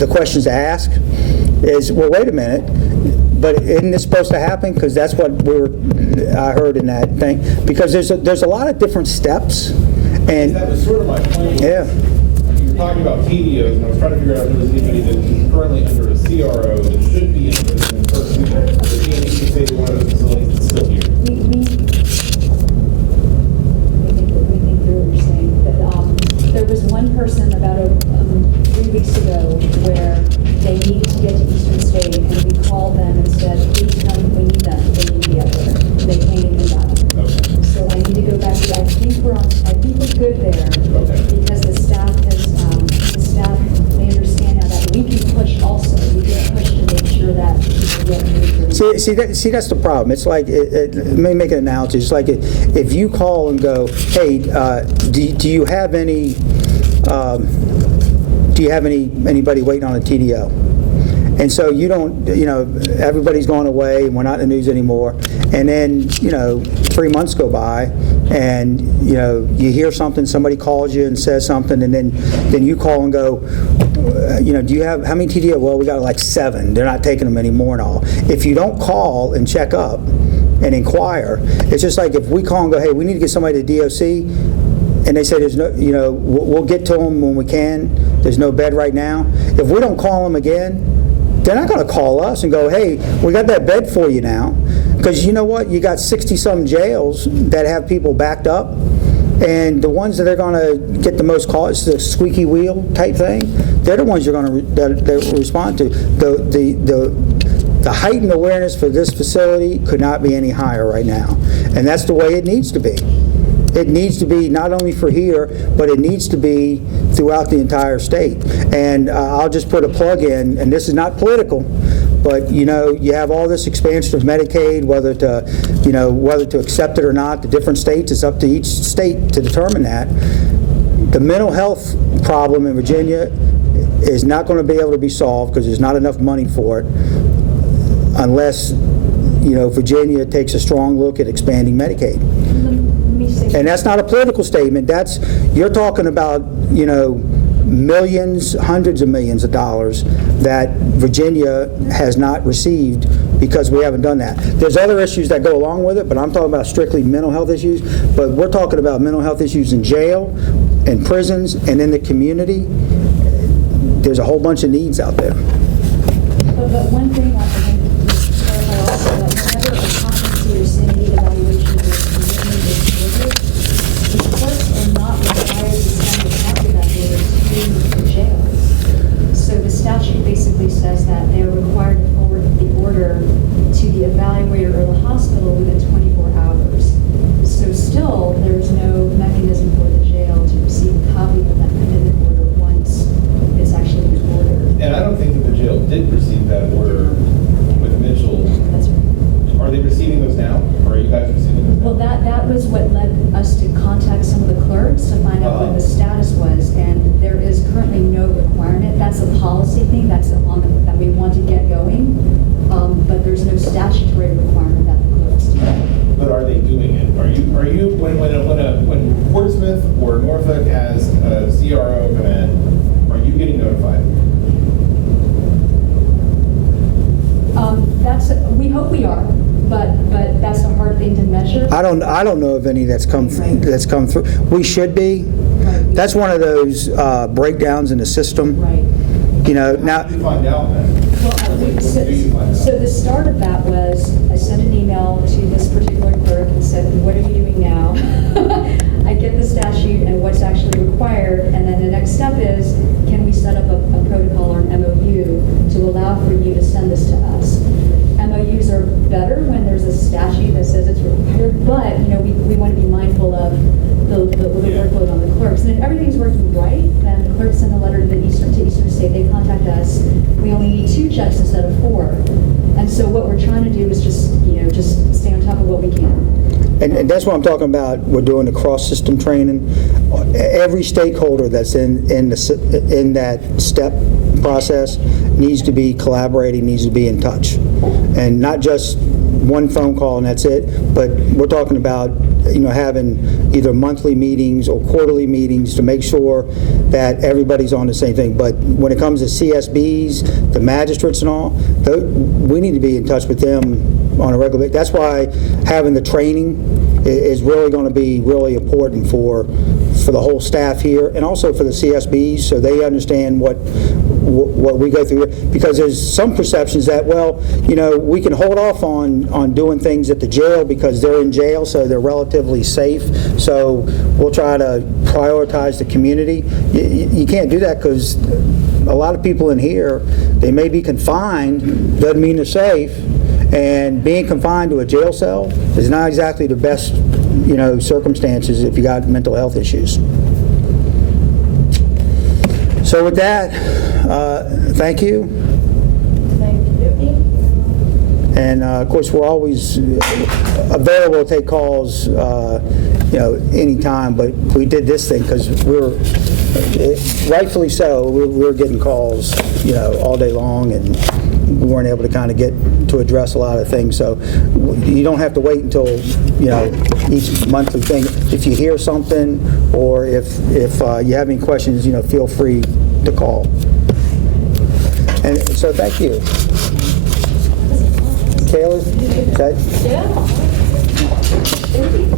the questions to ask is, well, wait a minute, but isn't this supposed to happen? Because that's what I heard in that thing. Because there's a lot of different steps, and that was sort of my point. Yeah. You were talking about TDOs, and I was trying to figure out if there was anybody that is currently under a CRO that should be in prison in person. The DND can say to one of those facilities that's still here. We think through what you're saying. But, there was one person about 3 weeks ago where they needed to get to Eastern State, and we called them and said, please tell them we need them. They need to be up there. They came and got them. Okay. So I need to go back to, I think we're good there. Okay. Because the staff they understand now that we can push also. We can push to make sure that people get moved. see, that's the problem. It's like, let me make an analogy. It's like if you call and go, hey, do you have anybody waiting on a TDO? And so you don't, everybody's going away and we're not in the news anymore. And then, 3 months go by and, you hear something, somebody calls you and says something, and then you call and go, do you have, how many TDO? Well, we got like 7. They're not taking them anymore and all. If you don't call and check up and inquire, it's just like if we call and go, hey, we need to get somebody to DOC, and they say there's no, we'll get to them when we can. There's no bed right now. If we don't call them again, they're not going to call us and go, hey, we got that bed for you now. Because you know what? You got 60-some jails that have people backed up, and the ones that are going to get the most calls, the squeaky wheel type thing, they're the ones you're going to respond to. The heightened awareness for this facility could not be any higher right now. And that's the way it needs to be. It needs to be not only for here, but it needs to be throughout the entire state. And I'll just put a plug in, and this is not political, but you have all this expansion of Medicaid, whether to accept it or not. The different states, it's up to each state to determine that. The mental health problem in Virginia is not going to be able to be solved because there's not enough money for it, unless Virginia takes a strong look at expanding Medicaid. And that's not a political statement. You're talking about, millions, hundreds of millions of dollars that Virginia has not received because we haven't done that. There's other issues that go along with it, but I'm talking about strictly mental health issues. But we're talking about mental health issues in jail, in prisons, and in the community. There's a whole bunch of needs out there. But one thing I think to clarify also, that whenever a competency or sanity evaluation is commitment is triggered, the courts are not required to send the copy of that order to the jail. So the statute basically says that they are required to forward the order to the evaluator or the hospital within 24 hours. So still, there's no mechanism for the jail to receive a copy of that commitment order once it's actually been ordered. And I don't think that the jail did receive that order with Mitchell. That's right. Are they receiving those now? Or are you guys receiving those now? Well, that was what led us to contact some of the clerks to find out what the status was, and there is currently no requirement. That's a policy thing that we want to get going, but there's no statutory requirement that the clerks do. But are they doing it? Are you when Portsmouth or Norfolk has a CRO come in, are you getting notified? We hope we are, but that's a hard thing to measure. I don't know of any that's come through. We should be. Right. That's one of those breakdowns in the system. Right. How Now. did you find out then? Well, so the start of that was I sent an email to this particular clerk and said, what are you doing now? I get the statute and what's actually required, and then the next step is, can we set up a protocol or an MOU to allow for you to send this to us? MOUs are better when there's a statute that says it's required, but we want to be mindful of the workload on the clerks. And if everything's working right, then the clerks send a letter to Eastern State. They contact us. We only need 2 checks instead of 4. And so what we're trying to do is just stay on top of what we can. And that's what I'm talking about. We're doing the cross-system training. Every stakeholder that's in that step process needs to be collaborating, needs to be in touch. And not just one phone call and that's it, but we're talking about having either monthly meetings or quarterly meetings to make sure that everybody's on the same thing. But when it comes to CSBs, the magistrates and all, we need to be in touch with them on a regular basis. That's why having the training is really going to be really important for the whole staff here, and also for the CSBs, so they understand what we go through. Because there's some perceptions that, well, we can hold off on doing things at the jail because they're in jail, so they're relatively safe. So we'll try to prioritize the community. You can't do that, because a lot of people in here, they may be confined, doesn't mean they're safe. And being confined to a jail cell is not exactly the best, circumstances if you got mental health issues. So with that, thank you. Thank you. And of course, we're always available to take calls, anytime. But we did this thing because rightfully so, we were getting calls, all day long, and we weren't able to kind of get to address a lot of things. So you don't have to wait until, each monthly thing. If you hear something, or if you have any questions, feel free to call. And so thank you. Kayla, is that? Yeah. Thank you.